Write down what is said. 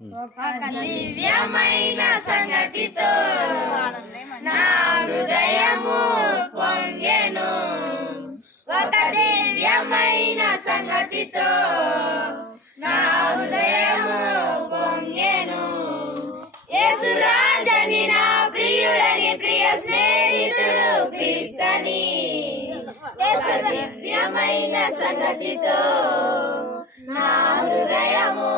ఒక దివ్యమైన సంగతితో నా హృదయము పొంగెను. ఒక దివ్యమైన సంగతితో నా హృదయము పొంగెను. యేసు రాజని నా ప్రియుడని ప్రియ స్నేహితుడు క్రీస్తని. యేసు దివ్యమైన సంగతితో నా హృదయము